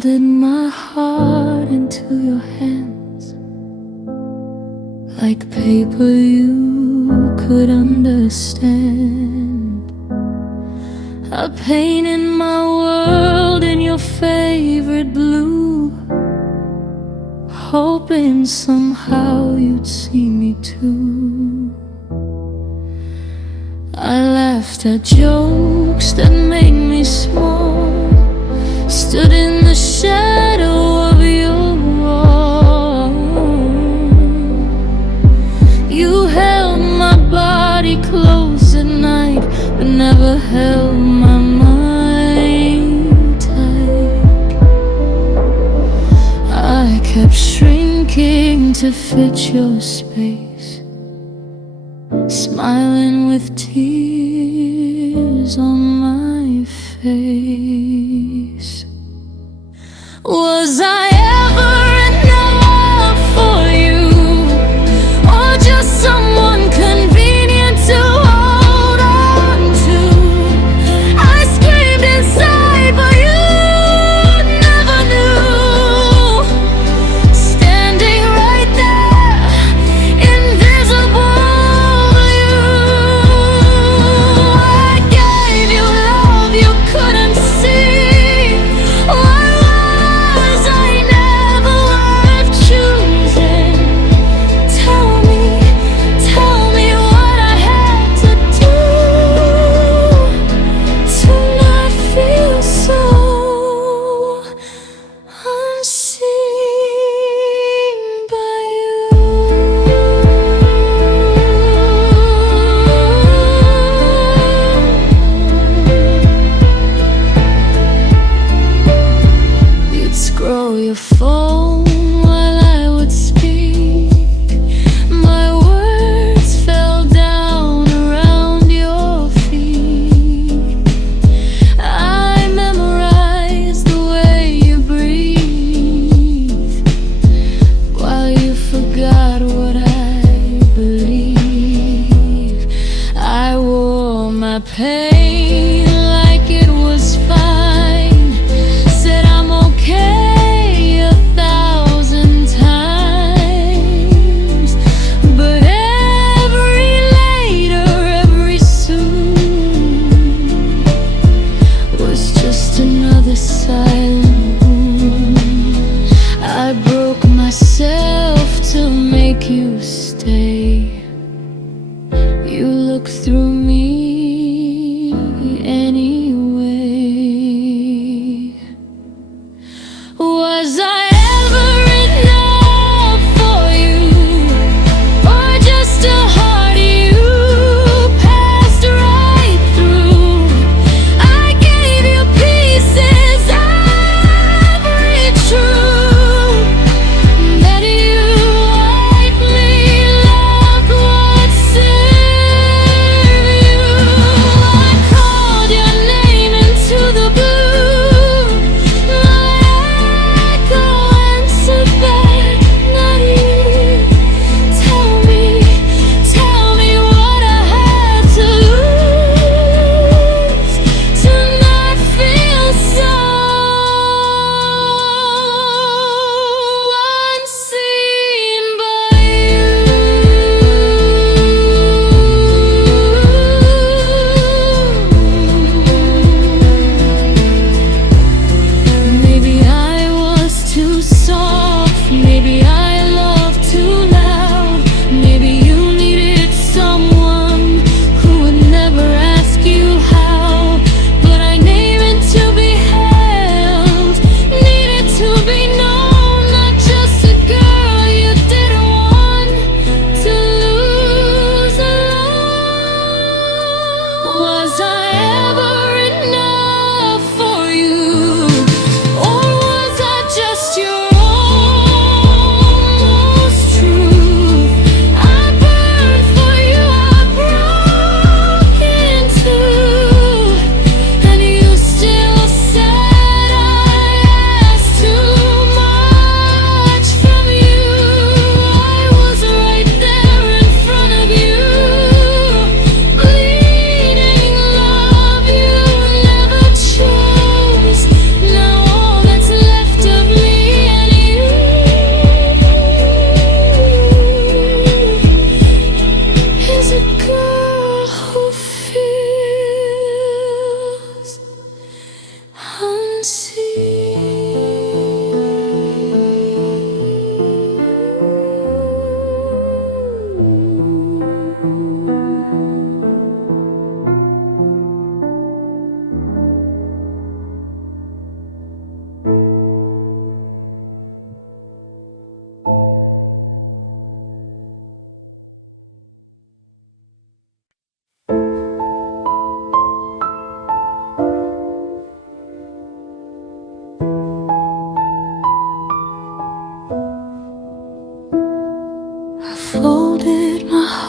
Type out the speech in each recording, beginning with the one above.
molded my heart into your hands, like paper you could understand. I painted my world in your favorite blue, hoping somehow you'd see me too. I laughed at jokes that made me small, stood in the shadow of your wall. You held my body close at night, but never held my mind tight. I kept shrinking to fit your space, smiling with tears on my face. Was I ever enough for you, or just someone convenient to hold on to? I screamed inside, but you never knew. Standing right there, invisible to you. I gave you love you couldn't see. Why was I never worth choosing? Tell me what I had to do to not feel so unseen by you. You'd scroll your phone while I would speak. My words fell down around your feet. I memorized the way you breathe, while you forgot what I believe. I wore my pain like it was fine, said I'm okay 1,000 times, but every later, every soon was just another silent wound. I broke myself to make you stay. You look through me anyway. Was I ever enough for you, or just a heart you passed right through? I gave you pieces, every truth that you wiped me. Look what's in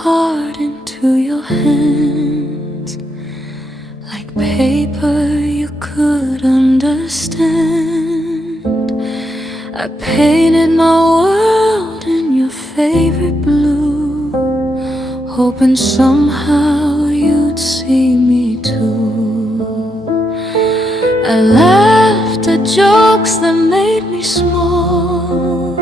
heart into your hands, like paper you could understand. I painted my world in your favorite blue, hoping somehow you'd see me too. I laughed at jokes that made me small,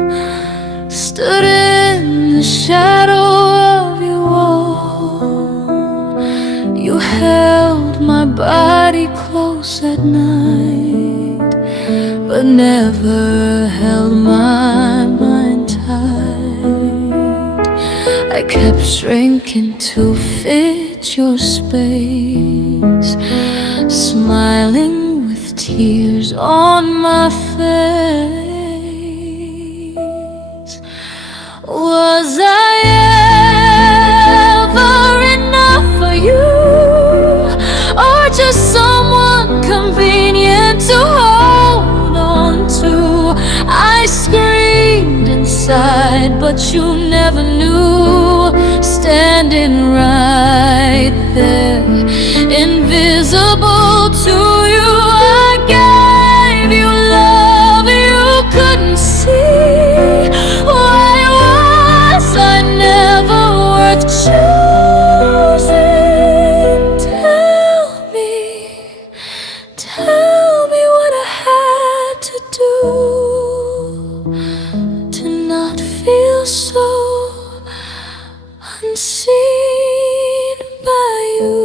stood in the shadow of your wall. You held my body close at night, but never held my mind tight. I kept shrinking to fit your space, smiling with tears on my face. Was I ever enough for you, or just someone convenient to hold on to? I screamed inside, but you never knew. Standing right there, invisible to you, I gave you love you couldn't see. Why was I never worth choosing? Tell me what I had to do to not feel so unseen by you.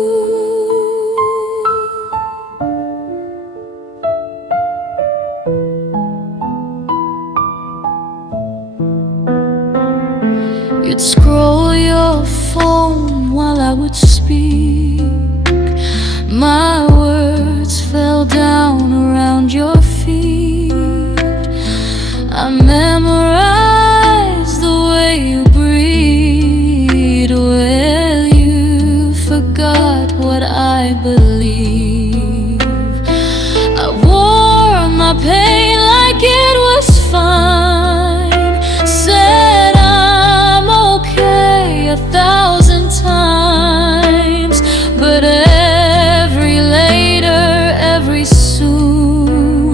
You'd scroll your phone while I would speak. My words fell down around your feet. I memorized the way you breathe. Well, you forgot what I believe. I wore my pain like it was fine, said I'm okay 1,000 times, but every later, every soon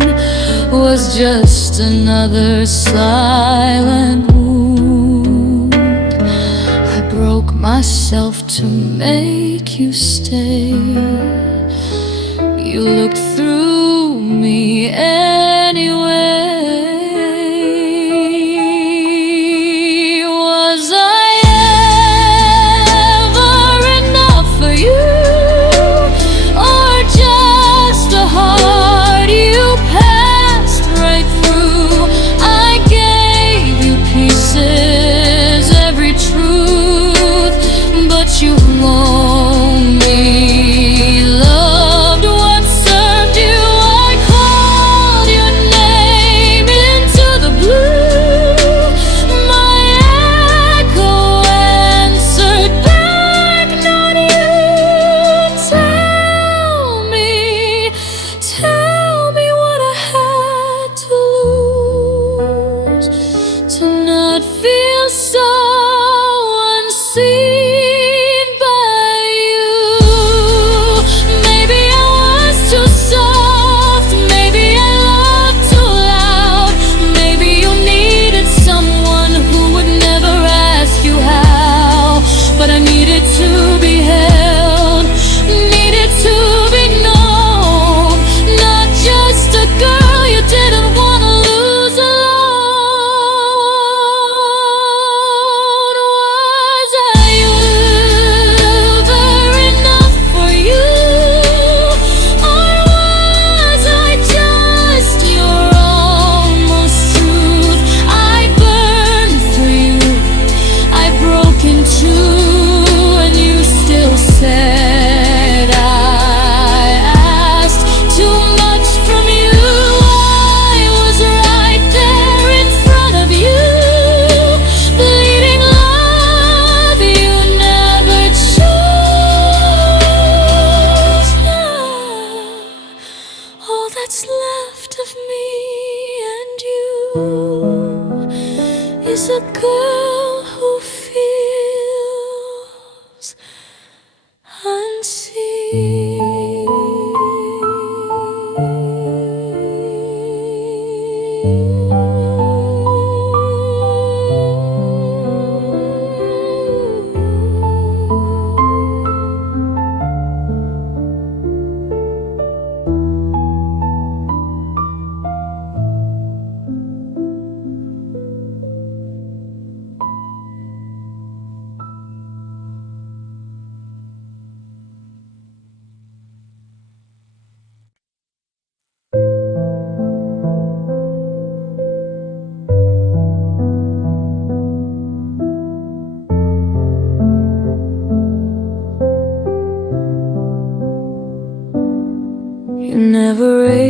was just another silent wound. I broke myself to make you stay. You looked through me anyway. Was I ever enough for you, or just a heart you passed right through? I gave you pieces, every truth, but you only loved what served you. I call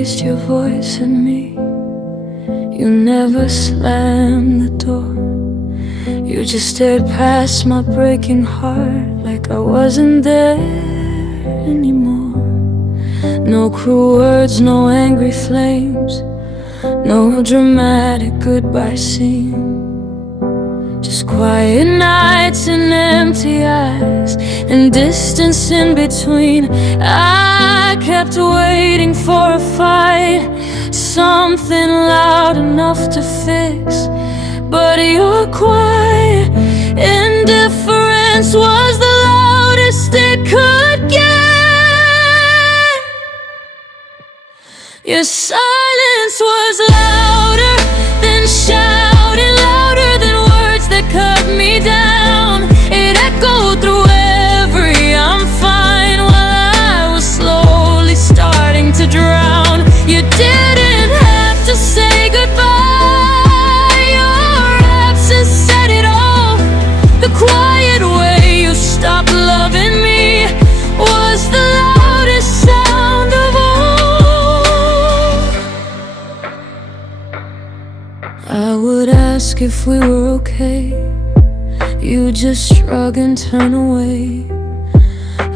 raised your voice at me. You never slammed the door. You just stared past my breaking heart like I wasn't there anymore. No cruel words, no angry flames, no dramatic goodbye scene. Just quiet nights and empty eyes and distance in between. I kept waiting for a fight, something loud enough to fix. But your quiet indifference was the loudest it could get. Your silence was louder than shouting, louder than words that cut me down. It echoed through every "I'm fine" while I was slowly starting to drown. You didn't have to say goodbye, your absence said it all. The quiet way you stopped loving me was the loudest sound of all. I would ask if we were okay, you just shrug and turn away.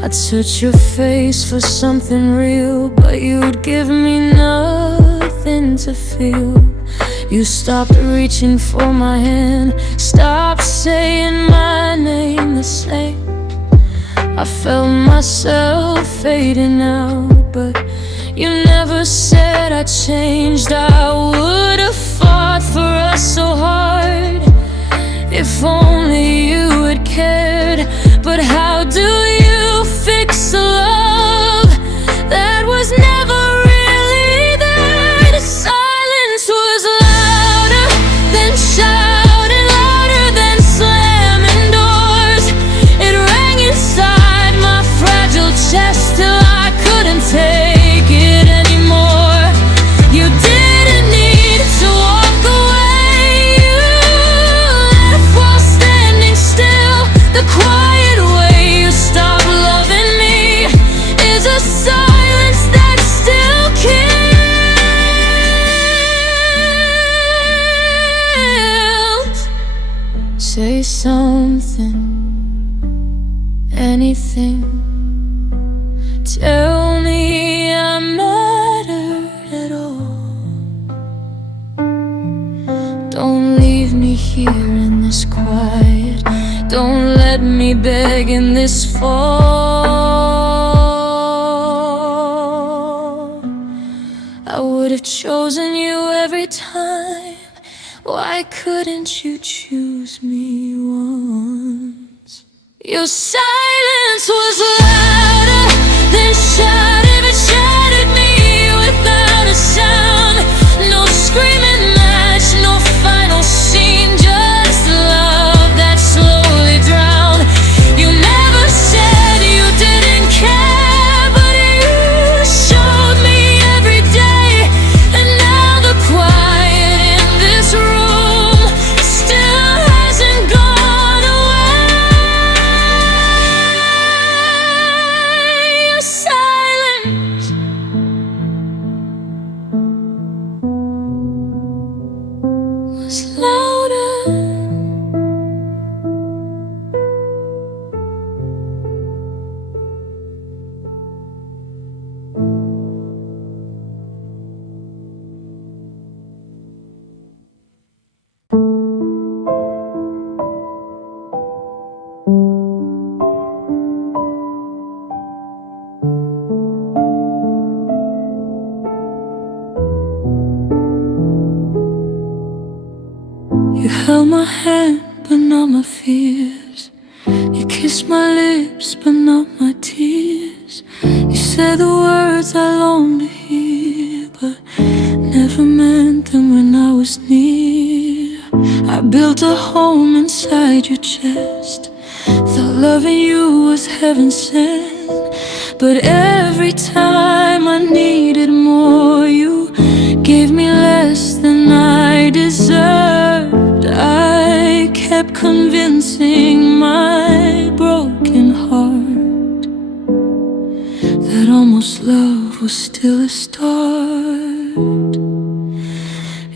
I'd search your face for something real, but you'd give me nothing to feel. You stopped reaching for my hand, stopped saying my name the same. I felt myself fading out, but you never said I changed. I would have fought for us so hard if only you had cared. But how do you fix a love that was never really there? The silence was louder than shouting, louder than slamming doors. It rang inside my fragile chest till I couldn't take it anymore. You didn't need to walk away, you left while standing still. The quiet way you stopped loving me is a silence that still kills. Say something, anything. Tell me I mattered at all. Don't leave me here in this quiet. Don't let me beg in this fall. I would have chosen you every time. Why couldn't you choose me once? Your silence was louder than shouting, but shattered me without a sound. No screaming match, no final scene, just love that slowly drowned. You never said you didn't care, but you showed me every day. And now the quiet in this room still hasn't gone away. Your silence was louder. You held my hand, but not my fears. You kissed my lips, but not my tears. You said the words I longed to hear, but never meant them when I was near. I built a home inside your chest, thought loving you was heaven sent. But every time I needed more, you gave me less than I deserved. I kept convincing my broken heart that almost love was still a start.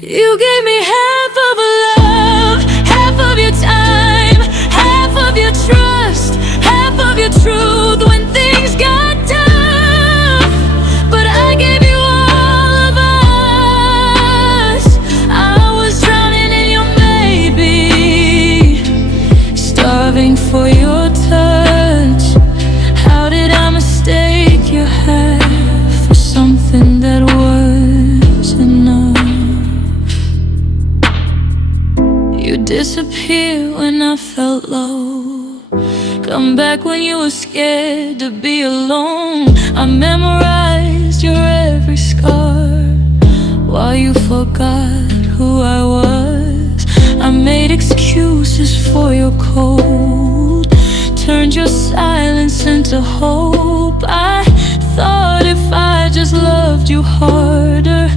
You gave me half of a love, half of your time, half of your trust, half of your truth when things got tough. But I gave you all of us. I was drowning in your maybe, starving for your touch. How did I mistake your half for something that was enough? You disappear when I felt low, come back when you were scared to be alone. I memorized your every scar while you forgot who I was. I made excuses for your cold, turned your silence into hope. I thought if I just loved you harder,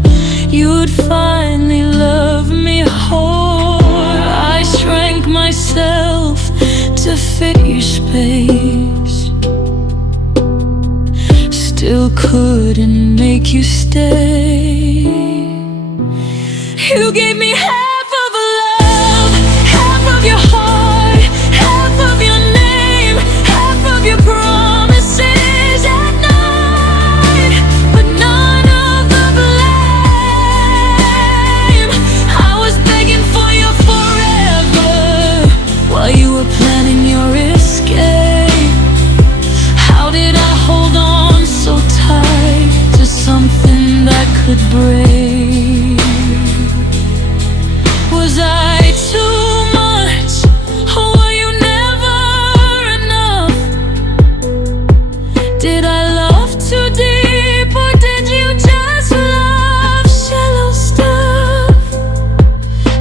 you'd finally love me whole. I shrank myself to fit your space, still couldn't make you stay. You gave me half of a love, half of your heart, half of your name, half of your promises at night, but none of the blame. I was begging for your forever while you were planning your escape. How did I hold on so tight to something that could break? Was I too much, or were you never enough? Did I love too deep, or did you just love shallow stuff?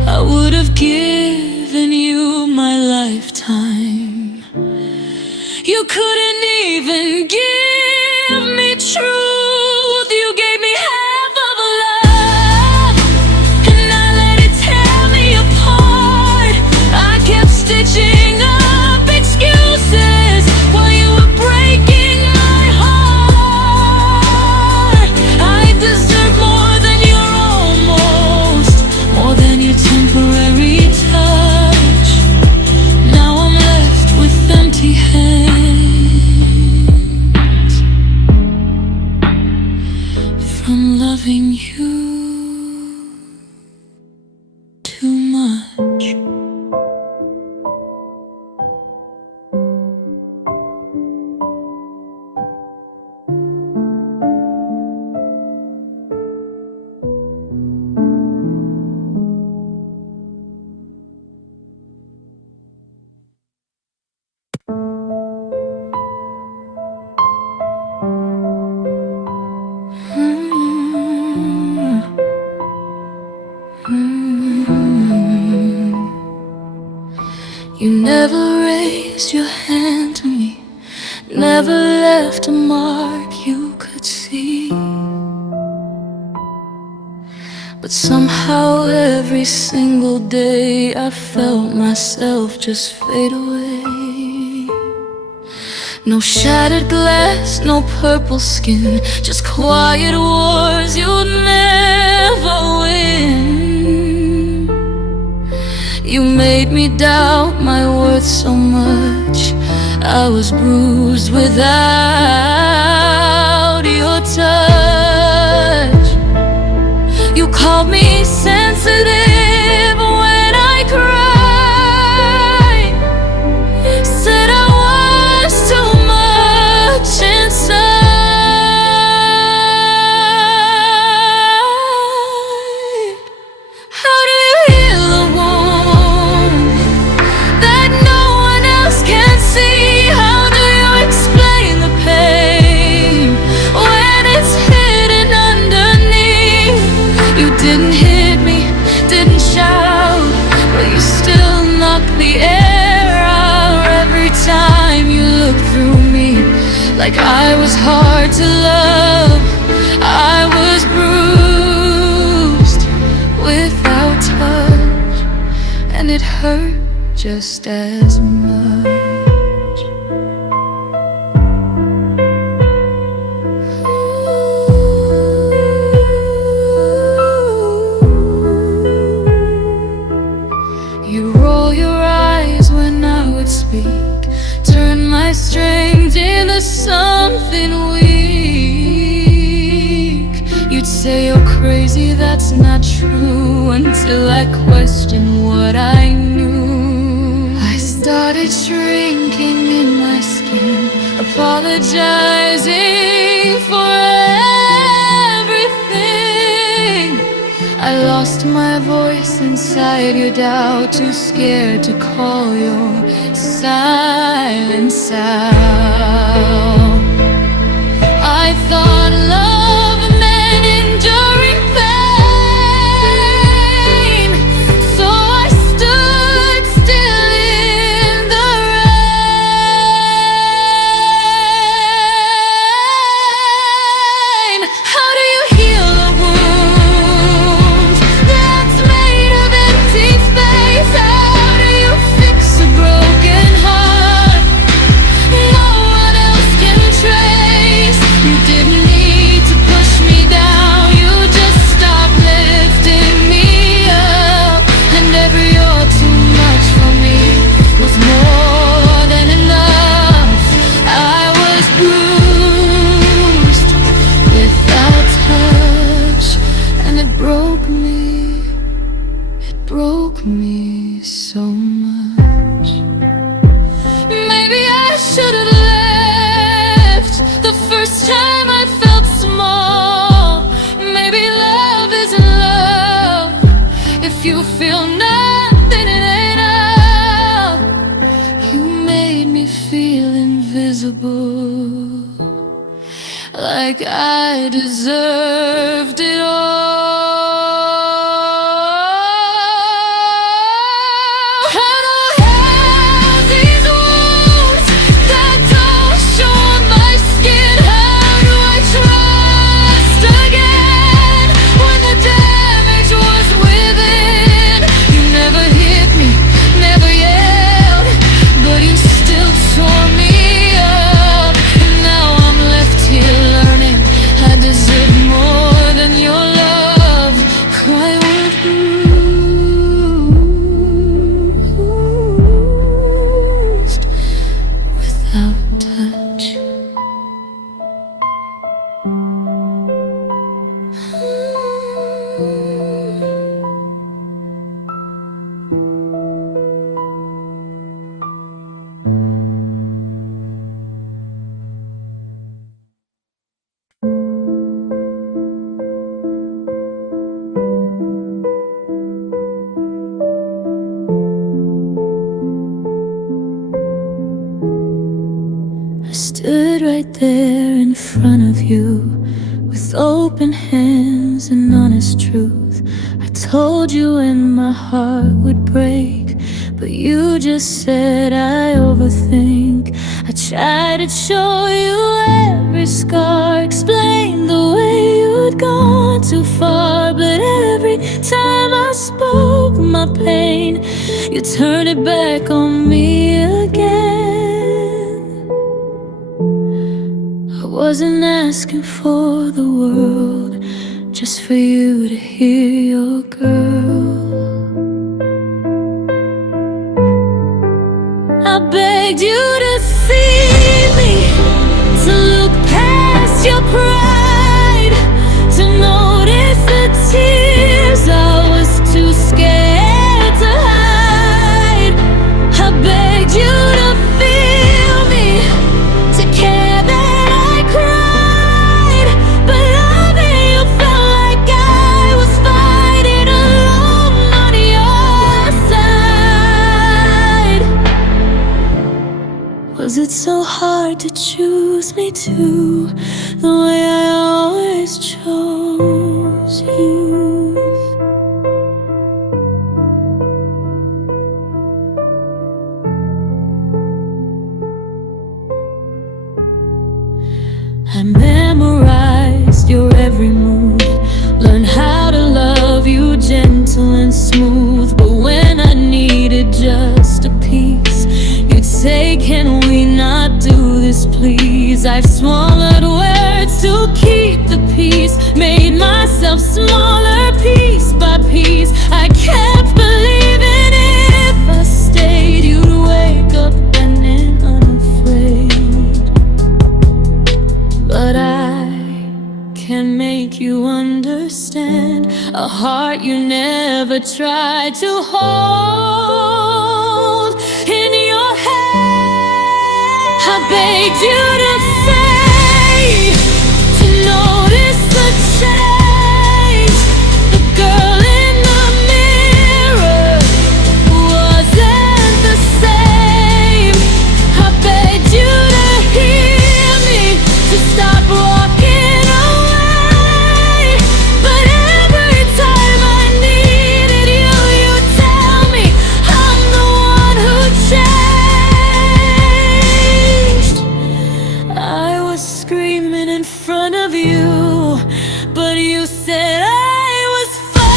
I would have given you my lifetime. You couldn't even give me truth. You gave me half of a love, and I let it tear me apart. I kept stitching up excuses while you were breaking my heart. I deserve more than your almost, more than your temporary touch. Now I'm left with empty hands from loving you too much. You never raised your hand to me, never left a mark you could see. But somehow every single day I felt myself just fade away. No shattered glass, no purple skin, just quiet wars you'll never win. You made me doubt my worth so much. I was bruised without your touch. You called me sensitive when I cried, said I was too much inside. How do you heal a wound that no one else can see? How do you explain the pain when it's hidden underneath? You didn't hit me, didn't shout, but you still knocked the air out every time you looked through me. Like I was hard to love, I was bruised without touch, and it hurt just as much. speak. Turn my strength into something weak. You'd say you're crazy, that's not true, until I question what I knew. I started shrinking in my skin, apologizing for everything. I lost my voice inside your doubt, too scared to call your silence out. I thought love meant enduring pain, so I stood still in the rain. How do you heal a wound that's made of empty space? How do you fix a broken heart no one else can trace? You didn't need to push me down, you just stopped lifting me up. And every "you're too much for me" was more than enough. I was bruised without touch, and it broke me so much. Maybe I should have left the first time I felt small. Maybe love isn't love if you feel nothing, it ain't up. You made me feel invisible, like I deserved it all. How do I have these wounds that don't show on my skin? How do I trust again when the damage was within? You never hit me, never yelled, but you still tore me up. And now I'm left here learning I deserve more than your love. I was bruised without touch. I stood right there in front of you with open hands and honest truth. I told you when my heart would break, but you just said I overthink. I tried to show you every scar, explain the way you'd gone too far, but every time I spoke my pain, you turned it back on me again. I wasn't asking for the world, just for you to hear your girl. I begged you to see me, to look past your pride, to notice the tears I was too scared to hide. I begged you to feel me, to care that I cried, but loving you felt like I was fighting alone on your side. Was it so hard to choose me too, the way I always chose you? I memorized your every move, learned how to love you gentle and smooth. But when I needed just a piece, you'd say, can we not do this please? I've swallowed words to keep the peace, made myself smaller piece by piece. I kept believing if I stayed, you'd wake up and never tried to hold in your hand. I begged you to stay, to notice the change. The girl in the mirror wasn't the same. I begged you to hear me, to stop walking away. But every time I needed you, you tell me I'm the one who changed. I was screaming in front of you, but you said I was fine.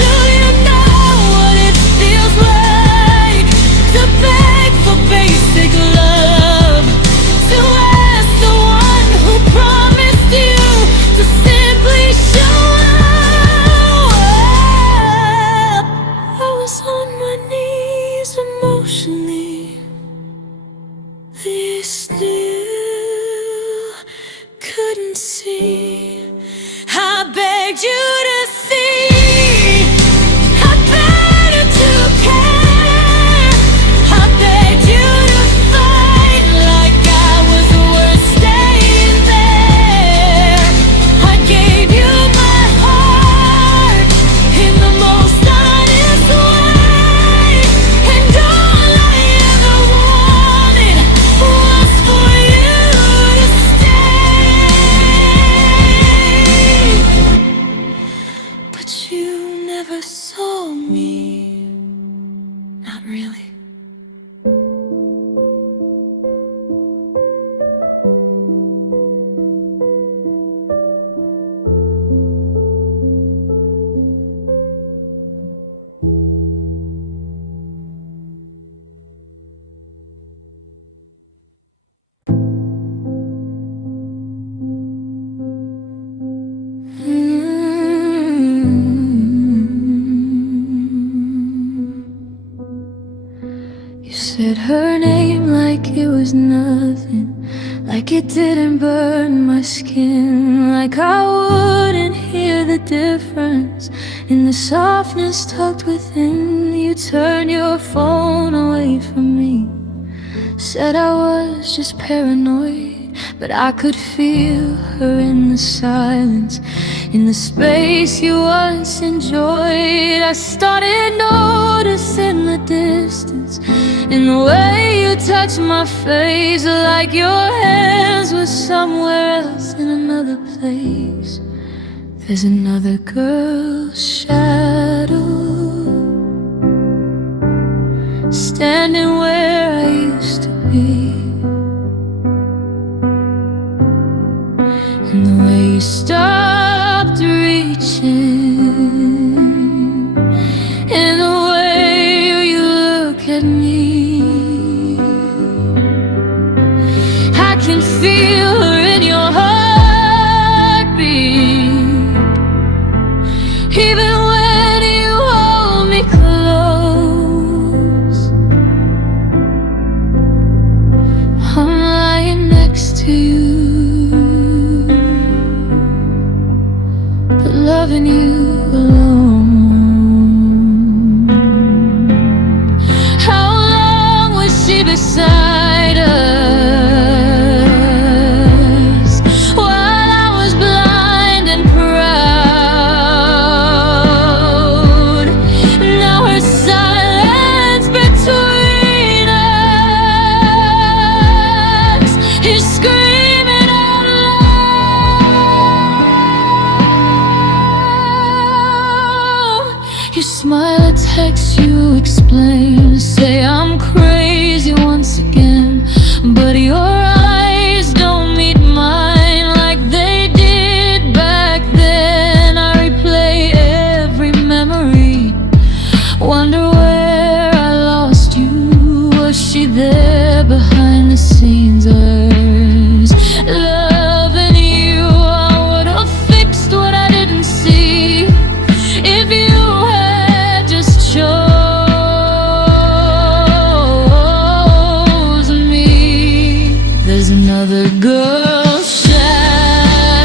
Do you know what it feels like to beg for basic love? To ask the one who promised you to simply show up. I was on my knees emotionally. You still couldn't see. I begged you to see. I begged to care. I begged you to fight like I was worth staying there. I gave you my heart in the most honest way, and all I ever wanted was for you to stay. But you never saw me, not really. You said her name like it was nothing, like it didn't burn my skin, like I wouldn't hear the difference in the softness tucked within. You turned your phone away from me, said I was just paranoid, but I could feel her in the silence, in the space you once enjoyed. I started noticing the distance in the way you touched my face, like your hands were somewhere else in another place. There's another girl's shadow standing where I used to be, and the way you stopped reaching, and the way you look at me, I can feel her in your heartbeat, even when you hold me close. I'm lying next to you, but loving you alone. How long was she beside us while I was blind and proud? Now her silence between us is screaming out loud. You smile at text, you explain, say I'm crazy once again, but your eyes don't meet mine like they did back then. I replay every memory, wonder where I lost you. Was she there behind the scenes, ours loving you? I would have fixed what I didn't see if you had just chose me. There's another girl's shadow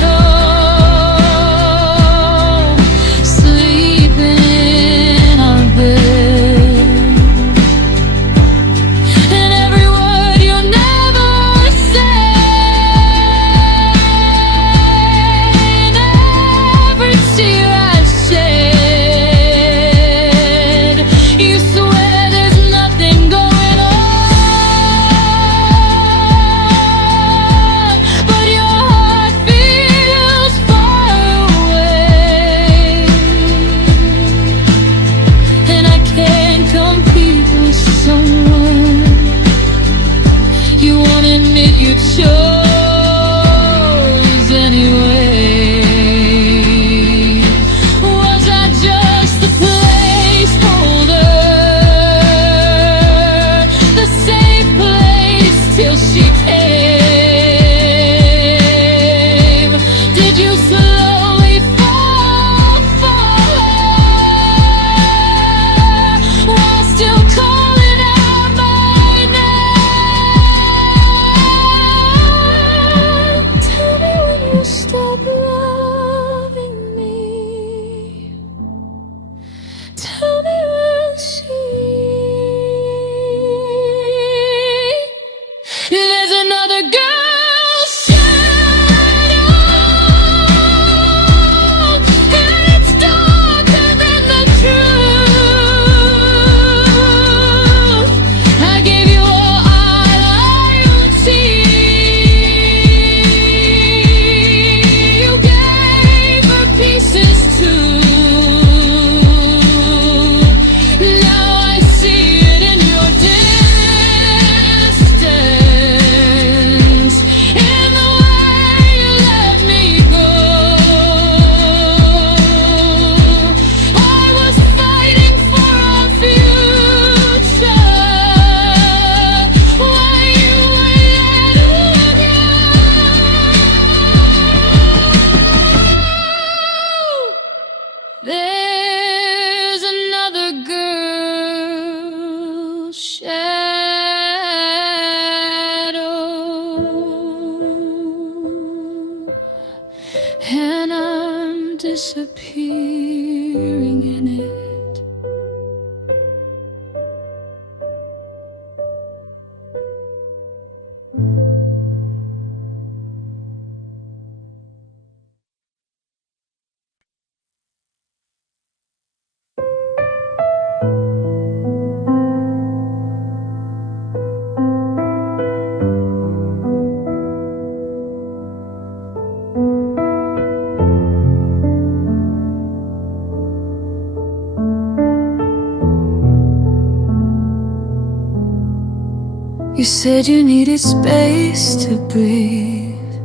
You said you needed space to breathe,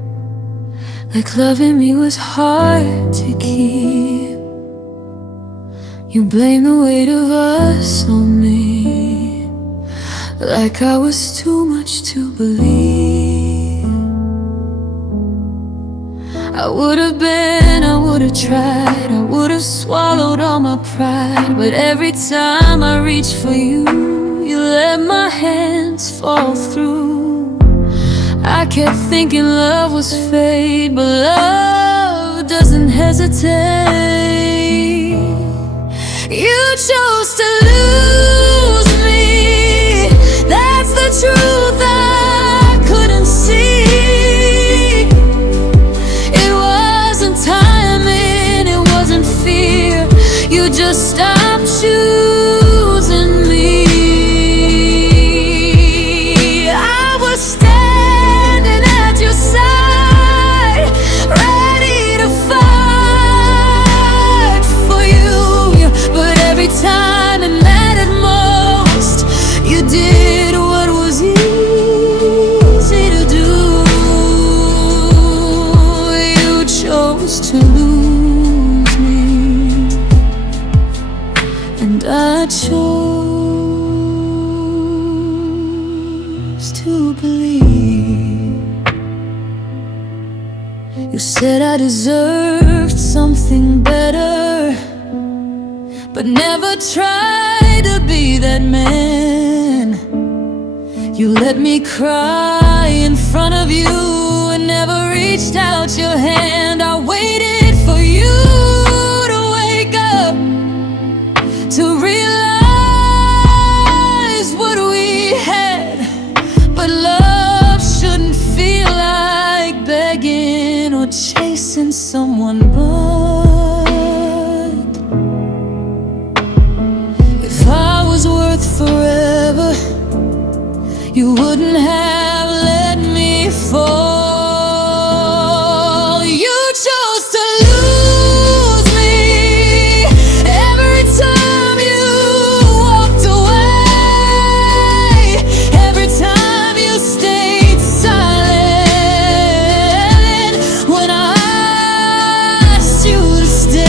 like loving me was hard to keep. You blame the weight of us on me, like I was too much to believe. I would've been, I would've tried, I would've swallowed all my pride, but every time I reach for you, you let my hands fall through. I kept thinking love was fate, but love doesn't hesitate. You chose to lose me, that's the truth I couldn't see. It wasn't timing, it wasn't fear, you just stopped choosing me. I was standing at your side, ready to fight for you, but every time it mattered most, you did what was easy to do. You chose to lose me, and I chose to believe. You said I deserved something better, but never tried to be that man. You let me cry in front of you and never reached out your hand. I waited for you to wake up, to realize what we had. But love shouldn't feel like begging or chasing someone but if I was worth forever, you wouldn't have let me fall. You chose to lose me every time you walked away, every time you stayed silent when I asked you to stay.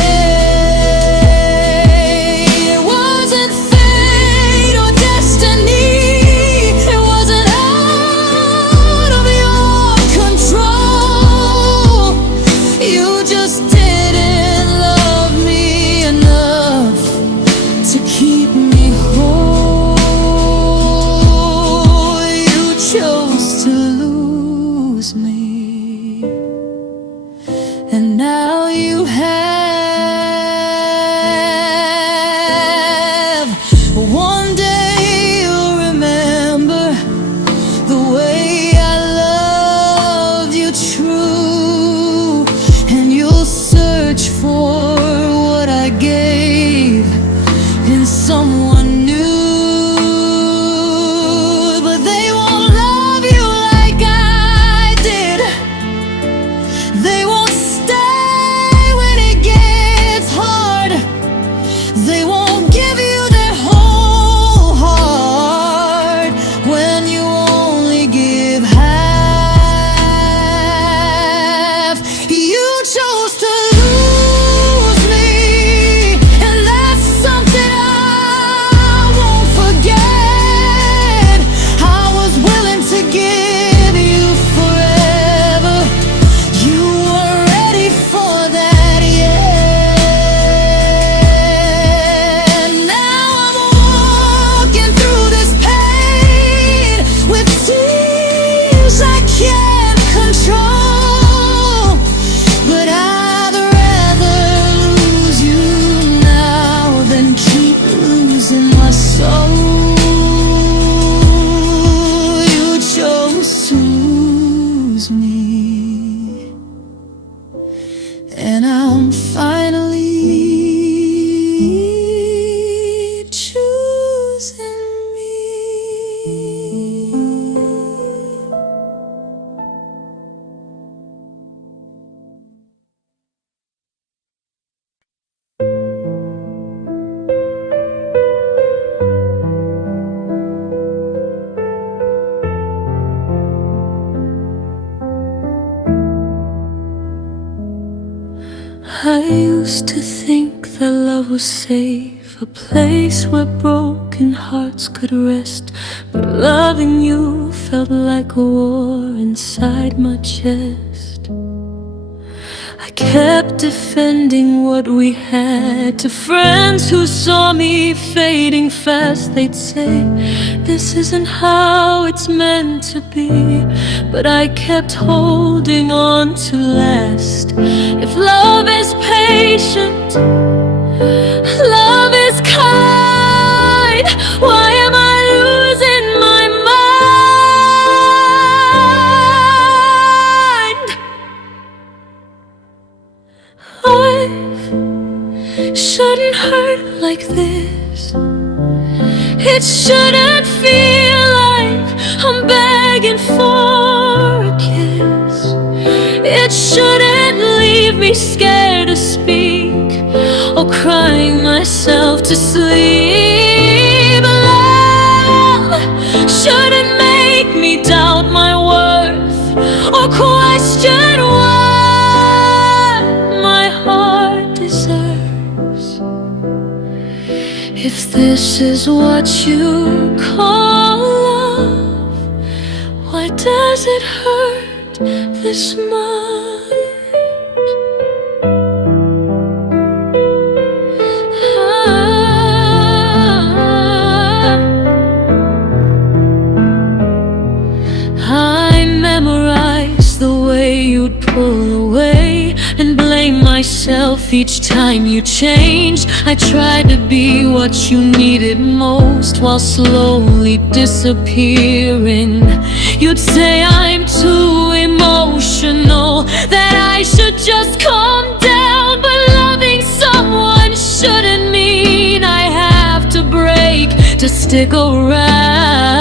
It wasn't fate or destiny, it wasn't was safe, a place where broken hearts could rest. But loving you felt like a war inside my chest. I kept defending what we had to friends who saw me fading fast. They'd say, this isn't how it's meant to be. But I kept holding on to last. If love is patient, love is kind, why am I losing my mind? Life shouldn't hurt like this. It shouldn't feel like I'm begging for a kiss. It shouldn't leave me scared to speak or crying myself to sleep. Love shouldn't make me doubt my worth or question what my heart deserves. If this is what you call love, why does it hurt this much? I memorized the way you'd pull away and blame myself each time you changed. I tried to be what you needed most while slowly disappearing. You'd say I'm too emotional, that I should just calm down. But loving someone shouldn't mean I have to break to stick around.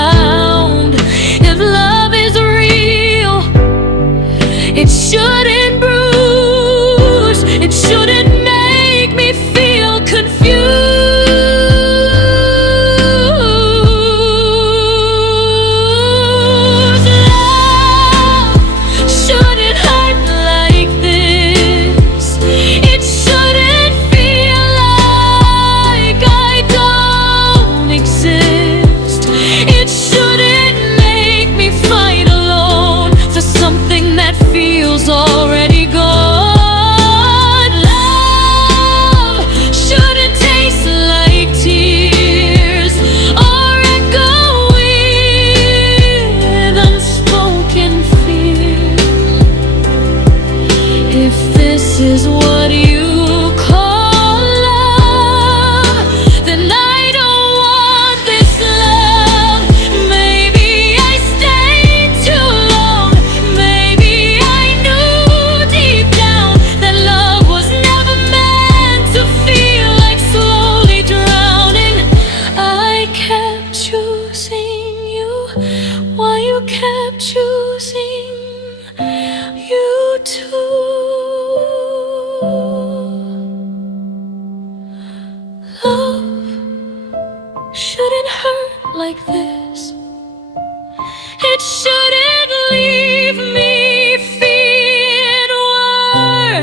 If love is real, it shouldn't bruise, it shouldn't make me feel confused. Love shouldn't hurt like this. It shouldn't feel like I don't exist. It shouldn't make me fight alone for something that feels already gone. Love shouldn't taste like tears or echo with unspoken fears. If this is what you call love, then I don't want this love. Maybe I stayed too long. Maybe I knew deep down that love was never meant to feel like slowly drowning. I kept choosing you while you kept choosing you too. Love shouldn't hurt like this. It shouldn't leave me feeling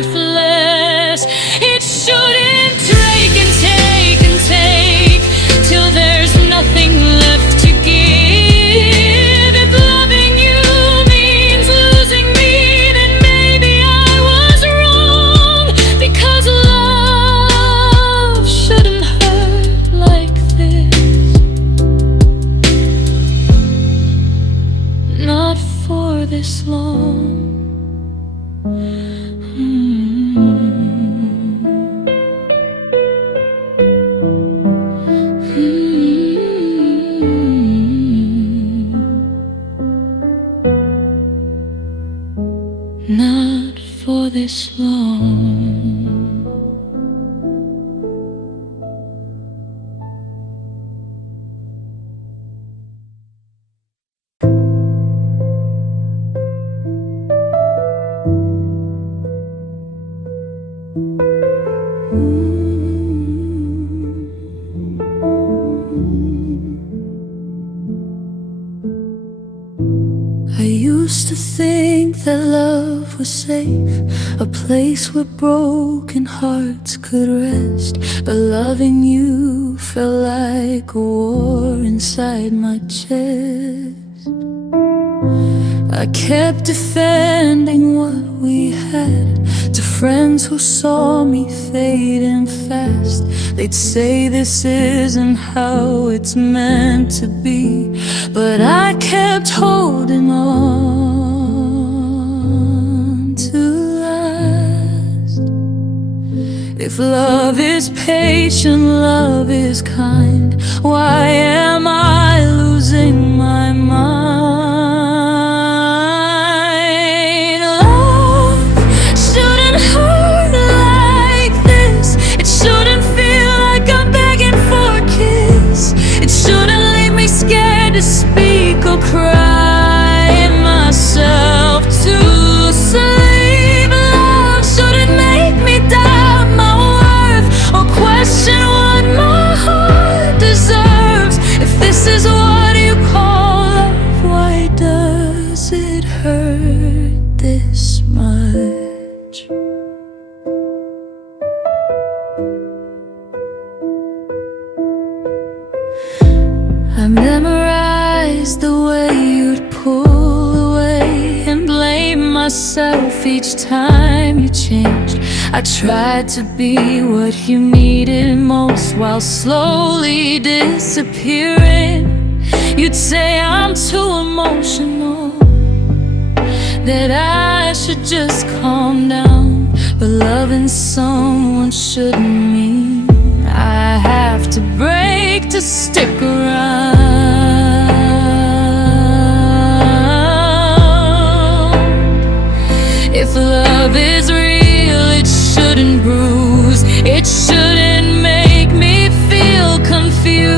worthless. It shouldn't take and take and take till there's nothing left to give. If loving you means losing me, then maybe I was wrong. Because love shouldn't hurt like this. Not for this long. Not for this long. I used to think that love love was safe, a place where broken hearts could rest. But loving you felt like a war inside my chest. I kept defending what we had to friends who saw me fading fast. They'd say this isn't how it's meant to be, but I kept holding on to last. If love is patient, love is kind, why am I losing my mind? To speak or cry myself to sleep. Love shouldn't make me doubt my worth or question what my heart deserves. If this is what you call love, why does it hurt this much? I memorized the way you'd pull away and blame myself each time you changed. I tried to be what you needed most while slowly disappearing. You'd say I'm too emotional, that I should just calm down. But loving someone shouldn't mean I have to break to stick around. If love is real, it shouldn't bruise, it shouldn't make me feel confused.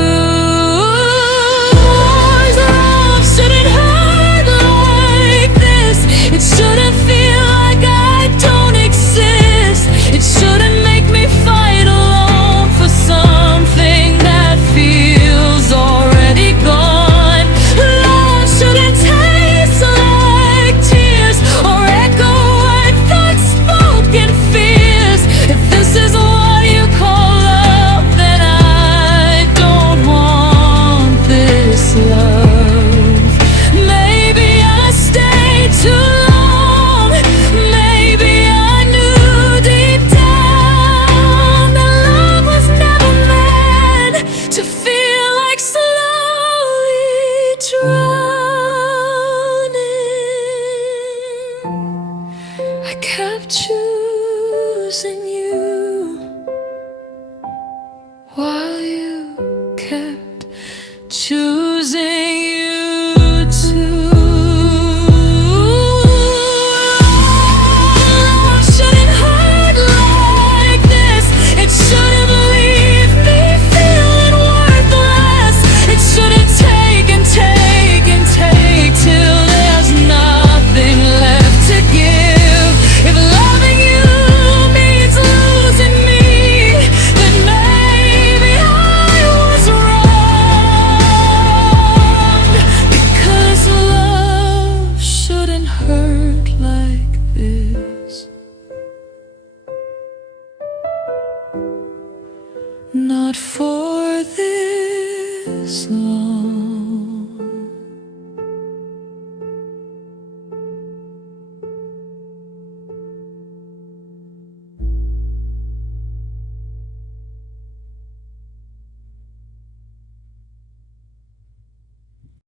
Love shouldn't hurt like this, it shouldn't feel like I don't exist. It shouldn't make me fight alone for something that feels already gone. Love shouldn't taste like tears or echo unspoken fears. If this is what you call love, then I don't want this love. Maybe I stayed too long, maybe I knew deep down that love was never meant to feel like slowly drowning. I kept choosing you while you kept